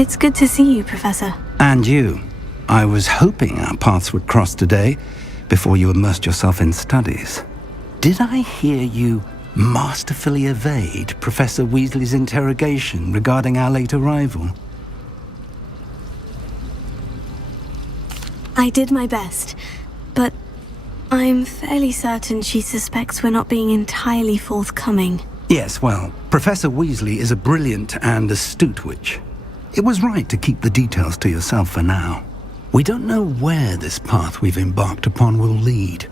It's good to see you, Professor. And you. I was hoping our paths would cross today, before you immersed yourself in studies. Did I hear you masterfully evade Professor Weasley's interrogation regarding our late arrival? I did my best, but I'm fairly certain she suspects we're not being entirely forthcoming. Yes, well, Professor Weasley is a brilliant and astute witch. It was right to keep the details to yourself for now. We don't know where this path we've embarked upon will lead.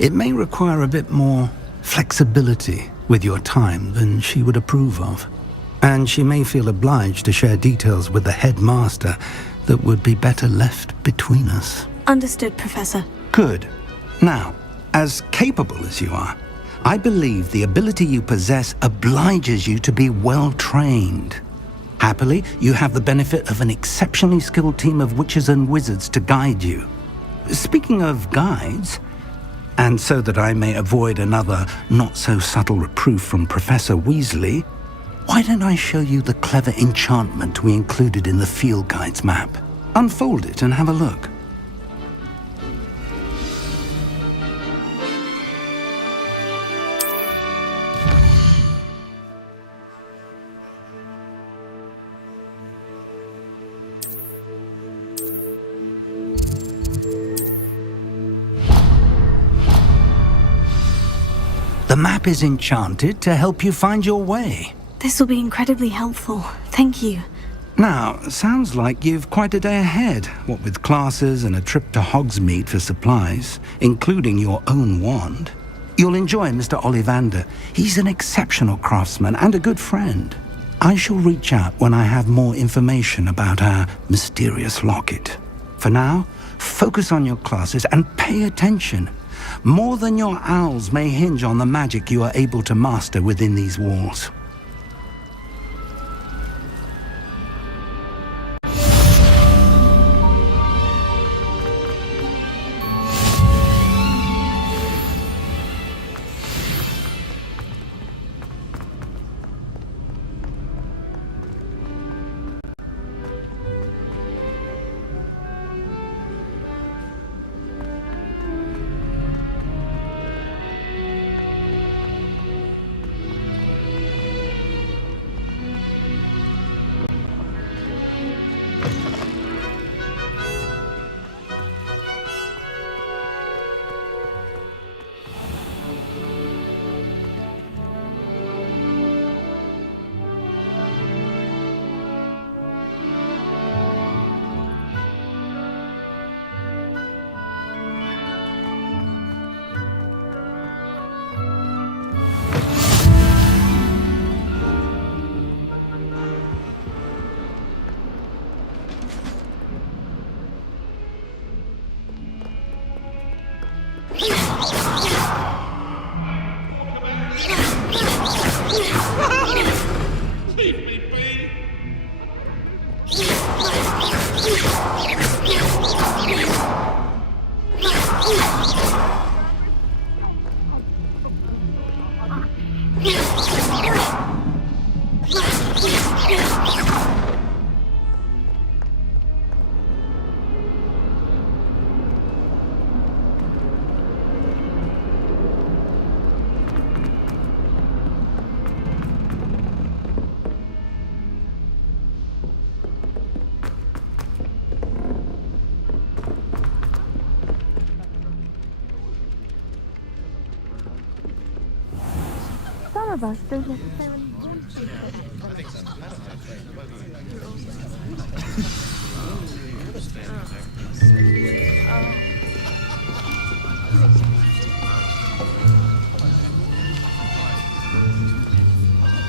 It may require a bit more flexibility with your time than she would approve of. And she may feel obliged to share details with the headmaster that would be better left between us. Understood, Professor. Good. Now, as capable as you are, I believe the ability you possess obliges you to be well trained. Happily, you have the benefit of an exceptionally skilled team of witches and wizards to guide you. Speaking of guides, and so that I may avoid another not-so-subtle reproof from Professor Weasley, why don't I show you the clever enchantment we included in the field guide's map? Unfold it and have a look. The map is enchanted to help you find your way. This will be incredibly helpful. Thank you. Now, sounds like you've quite a day ahead, what with classes and a trip to Hogsmeade for supplies, including your own wand. You'll enjoy Mr. Ollivander. He's an exceptional craftsman and a good friend. I shall reach out when I have more information about our mysterious locket. For now, focus on your classes and pay attention. More than your owls may hinge on the magic you are able to master within these walls. Some of us don't necessarily want to.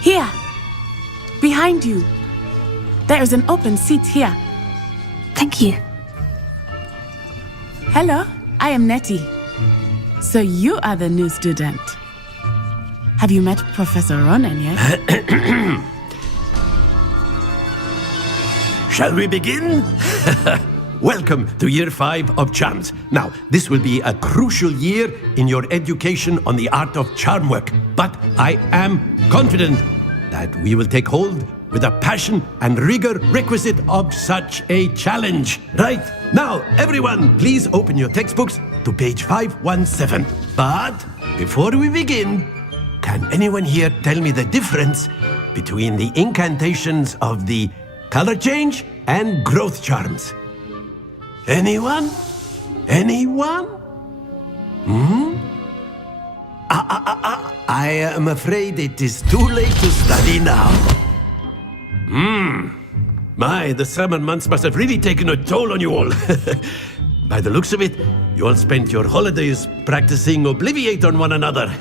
Here! Behind you! There is an open seat here. Thank you. Hello, I am Nettie. So you are the new student. Have you met Professor Ronan yet? Shall we begin? Welcome to Year 5 of Charms. Now, this will be a crucial year in your education on the art of charm work, but I am confident that we will take hold with the passion and rigor requisite of such a challenge. Right, now everyone, please open your textbooks to page 517. But before we begin, can anyone here tell me the difference between the incantations of the color change and growth charms? Anyone? Anyone? I am afraid it is too late to study now. My, the summer months must have really taken a toll on you all. By the looks of it, you all spent your holidays practicing Obliviate on one another.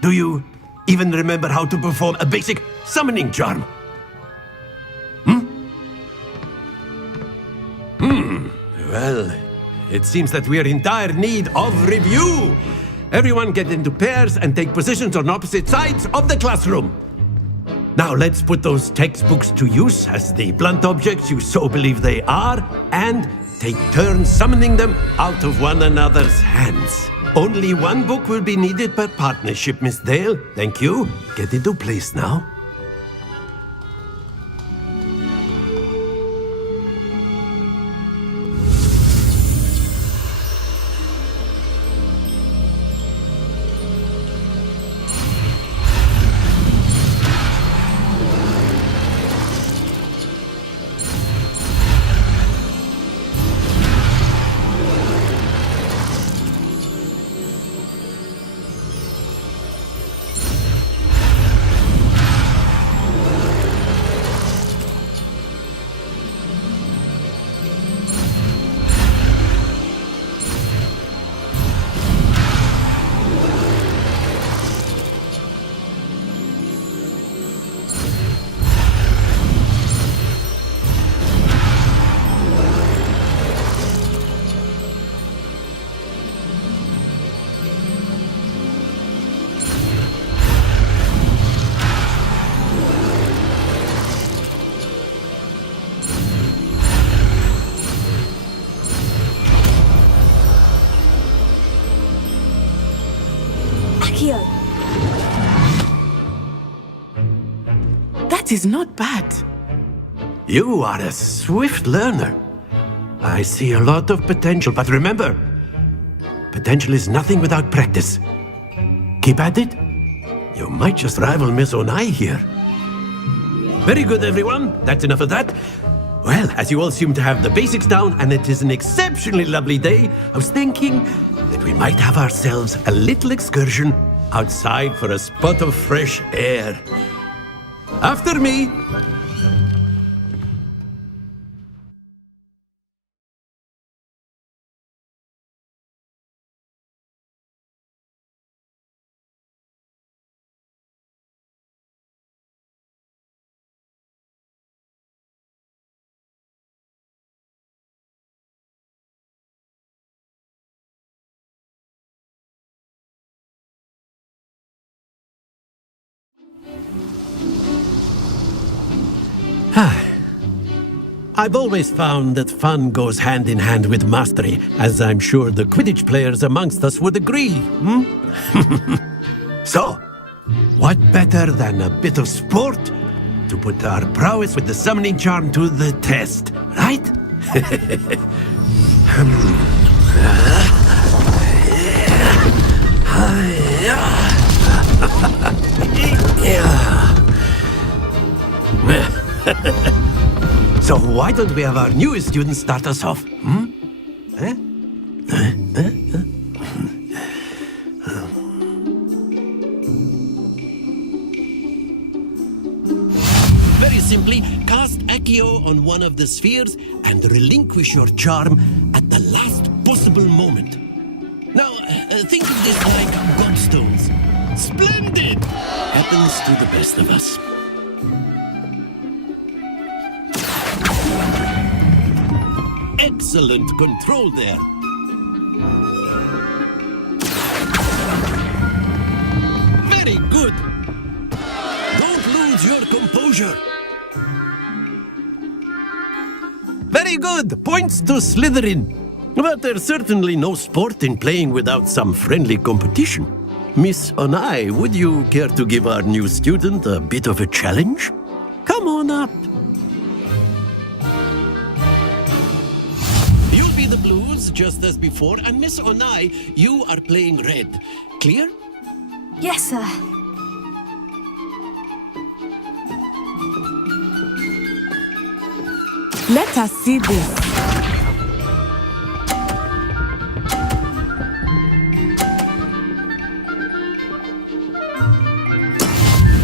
Do you even remember how to perform a basic summoning charm? Well, it seems that we are in dire need of review. Everyone get into pairs and take positions on opposite sides of the classroom. Now let's put those textbooks to use as the blunt objects you so believe they are, and take turns summoning them out of one another's hands. Only one book will be needed per partnership, Miss Dale. Thank you. Get into place now. That is not bad. You are a swift learner. I see a lot of potential, but remember, potential is nothing without practice. Keep at it. You might just rival Miss Onai here. Very good, everyone. That's enough of that. Well, as you all seem to have the basics down, and it is an exceptionally lovely day, I was thinking that we might have ourselves a little excursion outside for a spot of fresh air. After me. I've always found that fun goes hand in hand with mastery, as I'm sure the Quidditch players amongst us would agree. So, what better than a bit of sport to put our prowess with the summoning charm to the test, right? So why don't we have our newest student start us off? Very simply, cast Accio on one of the spheres and relinquish your charm at the last possible moment. Now, think of this like gobstones. Splendid! Happens to the best of us. Excellent control there. Very good. Don't lose your composure. Very good. Points to Slytherin. But there's certainly no sport in playing without some friendly competition. Miss Onai, would you care to give our new student a bit of a challenge? Come on up. You'll be the blues, just as before, and Miss Onai, you are playing red. Clear? Yes, sir. Let us see this.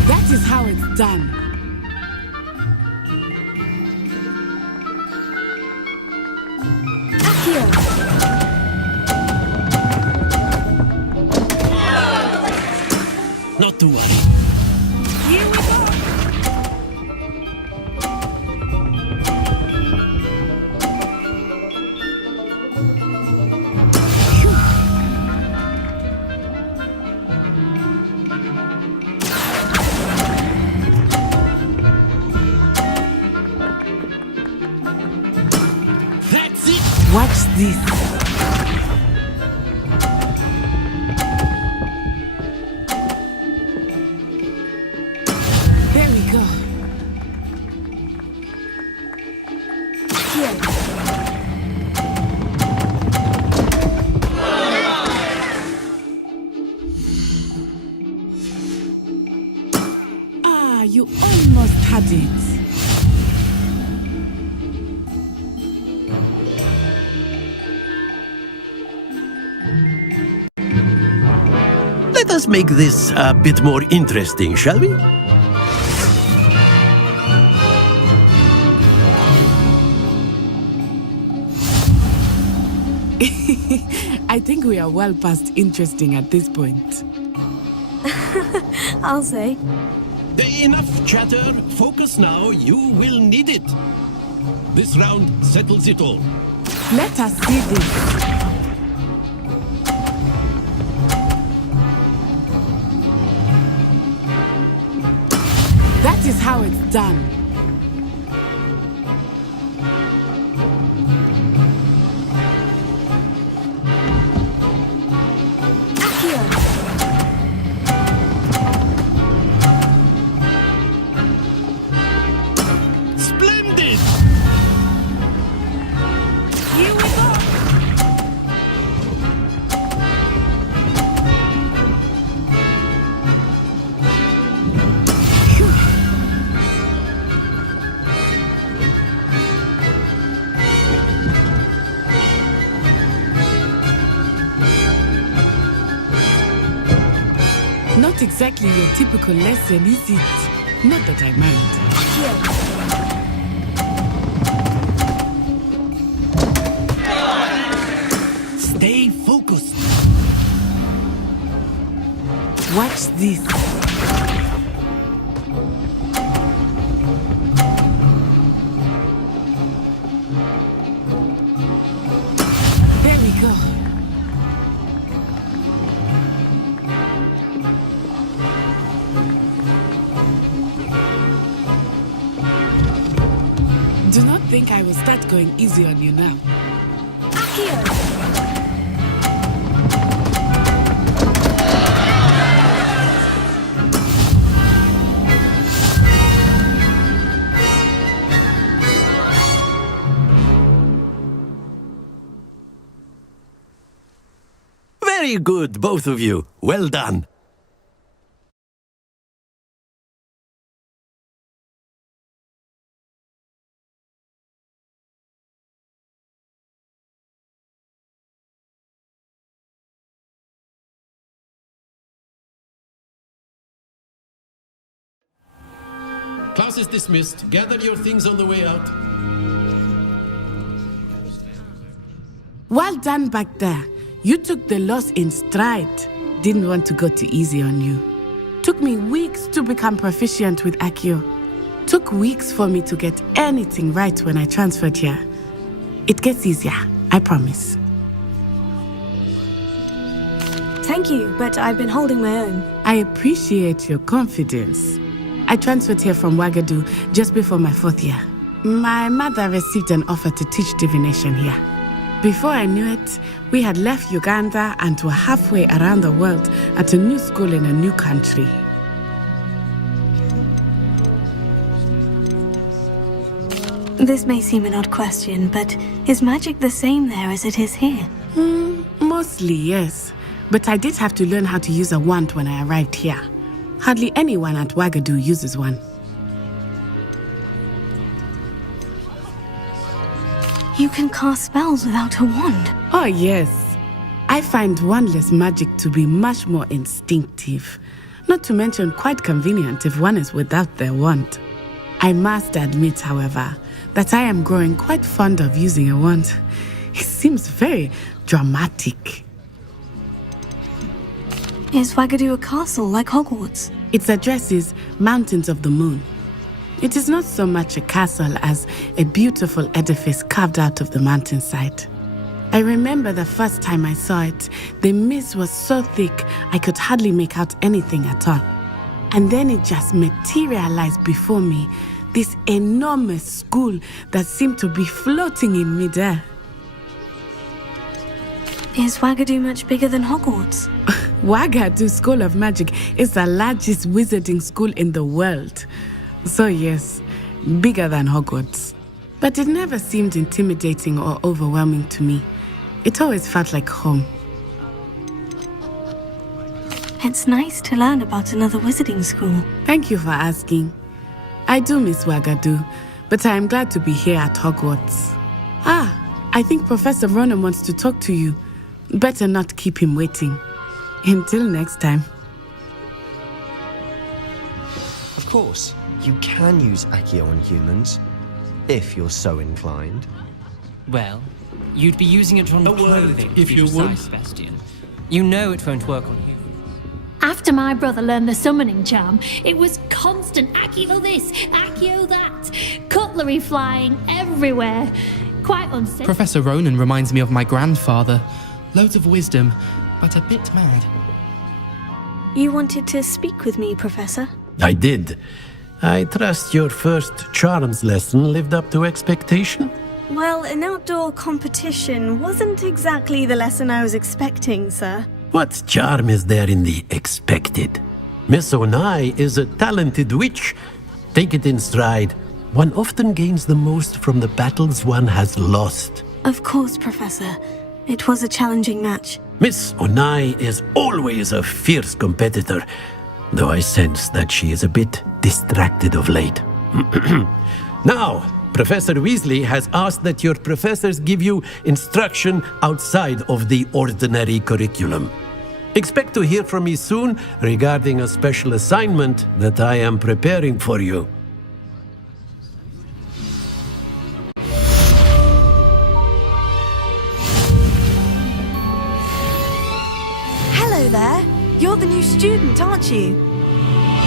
That is how it's done. Akio! Not to worry. Here we go. That's it. Watch this. There we go. Here. Ah, you almost had it. Let us make this a bit more interesting, shall we? I think we are well past interesting at this point. I'll say. Enough chatter. Focus now. You will need it. This round settles it all. Let us see this. That is how it's done. Akio! Splendid! Here we go. Not exactly your typical lesson, is it? Not that I mind. Stay focused. Watch this. There we go. Do not think I will start going easy on you now. Akio! Very good, both of you. Well done. Class is dismissed. Gather your things on the way out. Well done back there. You took the loss in stride. Didn't want to go too easy on you. Took me weeks to become proficient with Akio. Took weeks for me to get anything right when I transferred here. It gets easier, I promise. Thank you, but I've been holding my own. I appreciate your confidence. I transferred here from Ouagadougou just before my 4th year. My mother received an offer to teach divination here. Before I knew it, we had left Uganda and were halfway around the world at a new school in a new country. This may seem an odd question, but is magic the same there as it is here? Mostly, yes. But I did have to learn how to use a wand when I arrived here. Hardly anyone at Wagadu uses one. You can cast spells without a wand. Oh, yes. I find wandless magic to be much more instinctive. Not to mention quite convenient if one is without their wand. I must admit, however, that I am growing quite fond of using a wand. It seems very dramatic. Is Wagadu a castle like Hogwarts? Its address is Mountains of the Moon. It is not so much a castle as a beautiful edifice carved out of the mountainside. I remember the first time I saw it, the mist was so thick I could hardly make out anything at all. And then it just materialized before me, this enormous school that seemed to be floating in midair. Is Wagadu much bigger than Hogwarts? Wagadu School of Magic is the largest wizarding school in the world. So yes, bigger than Hogwarts. But it never seemed intimidating or overwhelming to me. It always felt like home. It's nice to learn about another wizarding school. Thank you for asking. I do miss Wagadu, but I am glad to be here at Hogwarts. I think Professor Ronan wants to talk to you. Better not keep him waiting. Until next time. Of course, you can use Accio on humans, if you're so inclined. Well, you'd be using it on clothing, if you would. Sebastian. You know it won't work on you. After my brother learned the summoning charm, it was constant Accio this, Accio that, cutlery flying everywhere. Quite unsafe. Professor Ronan reminds me of my grandfather. Loads of wisdom, but a bit mad. You wanted to speak with me, Professor? I did. I trust your first charms lesson lived up to expectation? Well, an outdoor competition wasn't exactly the lesson I was expecting, sir. What charm is there in the expected? Miss Onai is a talented witch. Take it in stride. One often gains the most from the battles one has lost. Of course, Professor. It was a challenging match. Miss Onai is always a fierce competitor, though I sense that she is a bit distracted of late. Now, Professor Weasley has asked that your professors give you instruction outside of the ordinary curriculum. Expect to hear from me soon regarding a special assignment that I am preparing for you. Hello there. You're the new student, aren't you?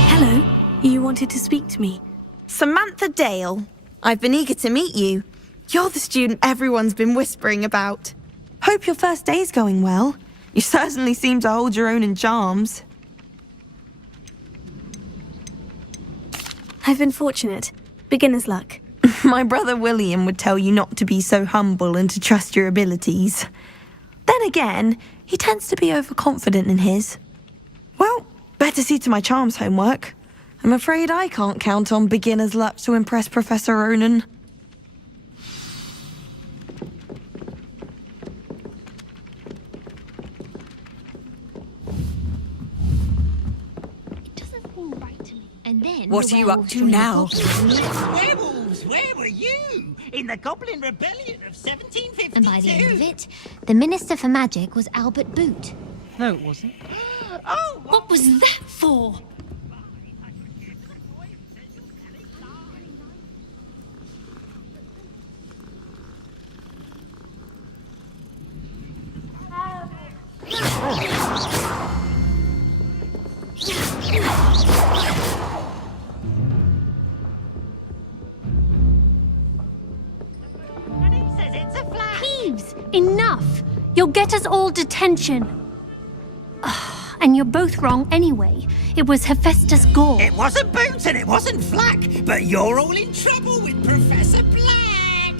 Hello. You wanted to speak to me? Samantha Dale. I've been eager to meet you. You're the student everyone's been whispering about. Hope your first day's going well. You certainly seem to hold your own in charms. I've been fortunate. Beginner's luck. My brother William would tell you not to be so humble and to trust your abilities. Then again, he tends to be overconfident in his. Well, better see to my charms homework. I'm afraid I can't count on beginner's luck to impress Professor Ronan. It doesn't seem right to me. And then What the are you up werewolves to joined the now? goblins. Werewolves, where were you? In the Goblin Rebellion of 1752? And by the end of it, the Minister for Magic was Albert Boot. No, it wasn't. Oh, What was that for? Who says it's a flag? Peeves, enough! You'll get us all detention. And you're both wrong anyway. It was Hephaestus Gore. It wasn't Boots and it wasn't Flack, but you're all in trouble with Professor Black.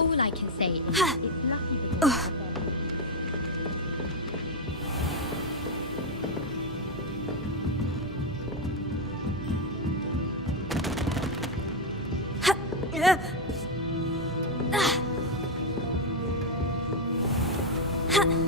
All I can say is it's lucky that you're there. Ha!